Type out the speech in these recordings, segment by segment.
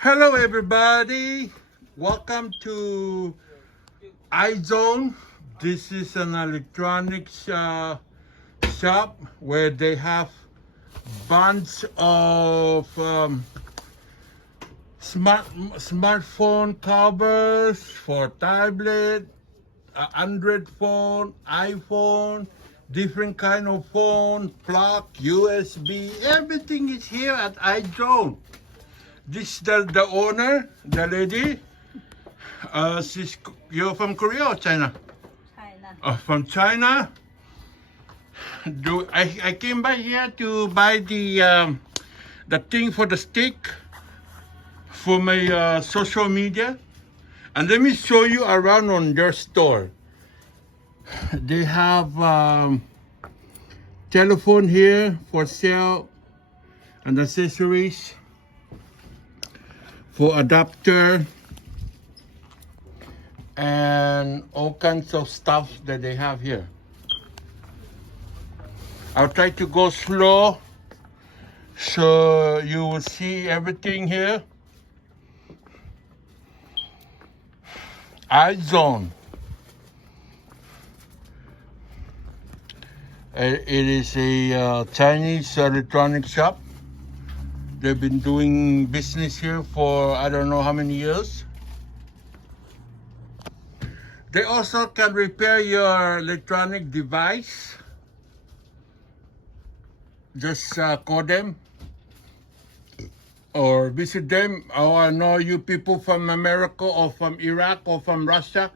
Hello, everybody. Welcome to iZone. This is an electronics shop where they have bunch of smartphone covers for tablet, Android phone, iPhone, different kind of phone, plug, USB. Everything is here at iZone. This the owner, the lady. You're from Korea or China? China. From China. I came by here to buy the thing for the stick for my social media, and let me show you around on their store. They have telephone here for sale and accessories for adapter and all kinds of stuff that they have here. I'll try to go slow so you will see everything here. iZone. It is a Chinese electronic shop. They've been doing business here for I don't know how many years. They also can repair your electronic device. Just call them or visit them. Oh, I know you people from America or from Iraq or from Russia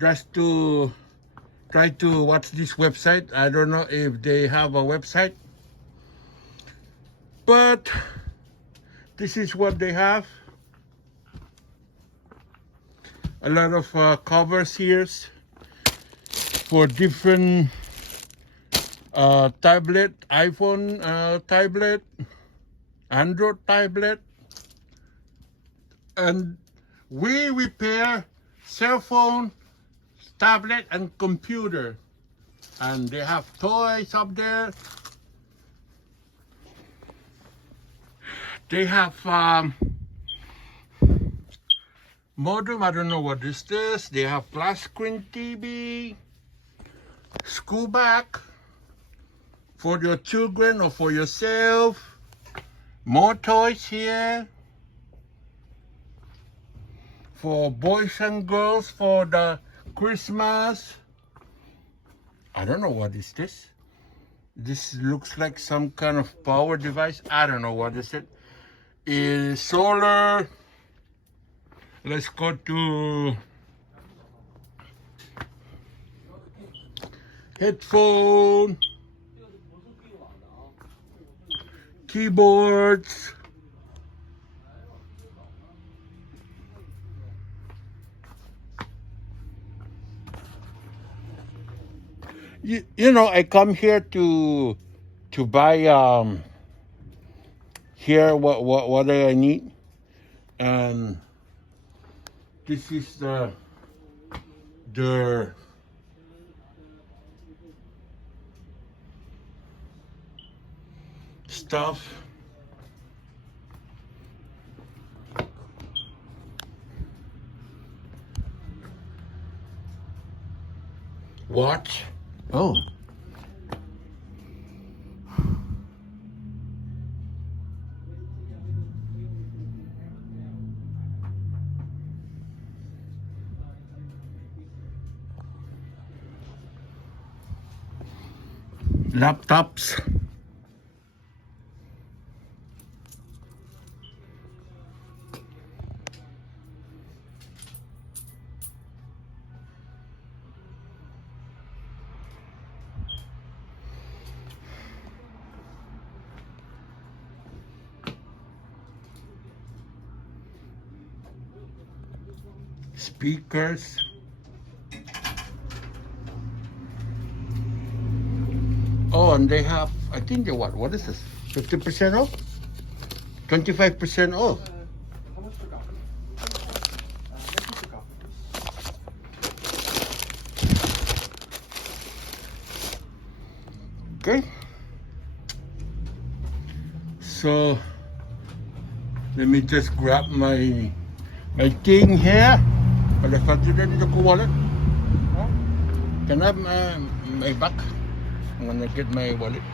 just to try to watch this website. I don't know if they have a website, but this is what they have. A lot of covers here for different tablet, iPhone tablet, Android tablet, and we repair cell phone, tablet, and computer. And they have toys up there. They have modem, I don't know what is this. They have flat screen TV, school bag for your children or for yourself. More toys here for boys and girls for the Christmas. I don't know what is this. This looks like some kind of power device. I don't know what is it. It is solar. Let's go to headphone, keyboards, you know, I come here to buy here what I need, and this is the stuff. Watch. Oh. Laptops. Speakers. Oh, and they have, I think they what is this? 50% off? 25% off. Okay. So let Let me just grab my thing here. Pada satu dah di aku wallet. Can I have my back? I'm gonna get my wallet.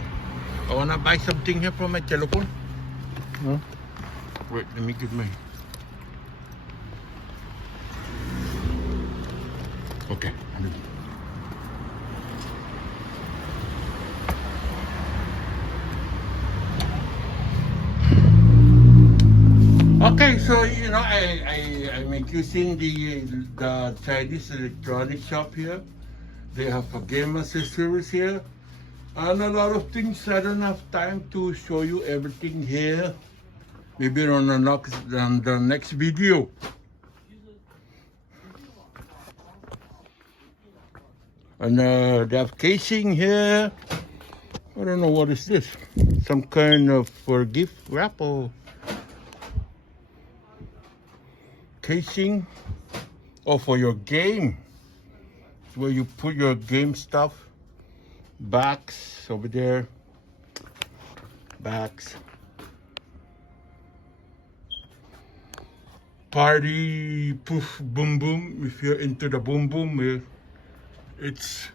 I wanna buy something here from my telephone. Wait, let me get my. Okay. Okay, so you know I'm using the Chinese electronic shop here. They have a game accessories here and a lot of things. I don't have time to show you everything here. Maybe on the next video. And they have casing here. I don't know what is this. Some kind of for gift wrap or casing, or for your game. It's where you put your game stuff. Bags over there. Bags. Party poof boom boom. If you're into the boom boom, it's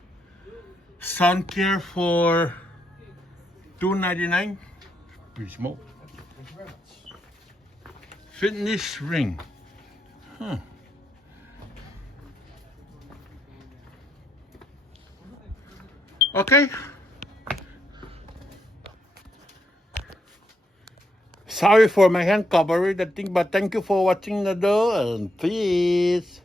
sun care for $2.99. Pretty small. Fitness ring. Okay. Sorry for my hand cover that thing, but thank you for watching the video and peace.